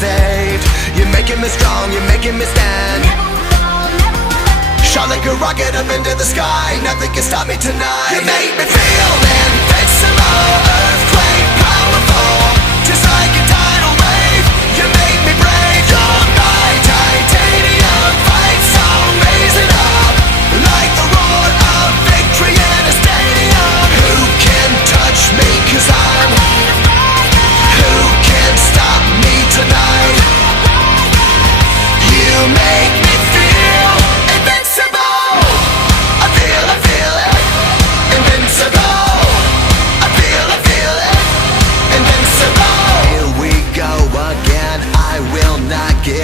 saved. You're making me strong, you're making me stand. Shot like a rocket up into the sky, nothing can stop me tonight. You make me feel and